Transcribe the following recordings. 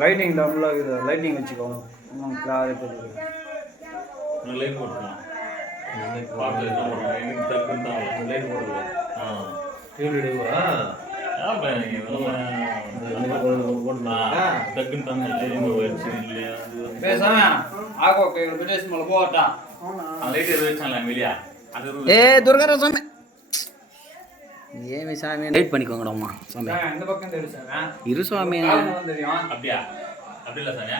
Lighting டபுளாக இருக்குது, lighting வச்சுக்கோங்க இன்னும் கிளாரிட்டி தெரியுது. லைட் போட்டுக்கலாம், லைட் போட்டுக்கலாம். ఏ దుర్గారావు స్వామి ఏమి స్వామి லைட் பண்ணிக்கோங்கடாம்மா ஸ்வாமி. இந்த பக்கம் தெரியும் சார். இரு சுவாமி. தெரியும் அப்படியா? அப்படி இல்லை சாமி,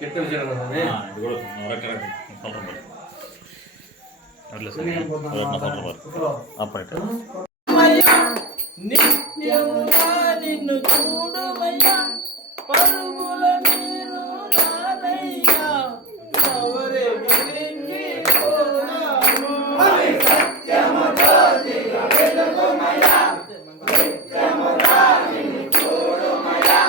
கெட்ட விஷயம் சாமி. இது கூட சொல்கிறேன் பாரு. அப்படி சாமி, நான் சொல்கிறேன் பாரு. அப்படின்ட்டு నిత్యముగా నిన్ను చూడుమయ్యా, పరుగుల నీరు నానయ్యా, ఎవరి గురించి పోదాము. సత్యముతో వెలుగుమయ్యా, నిత్యముగా నిన్ను చూడుమయ్యా,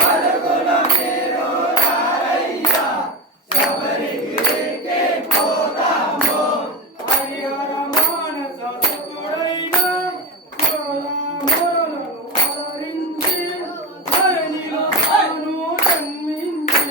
పరుగుల నీరు నానయ్యా, ఎవరి గురించి పోదాము. హరిహర మానస సుతుడైన జన్మించి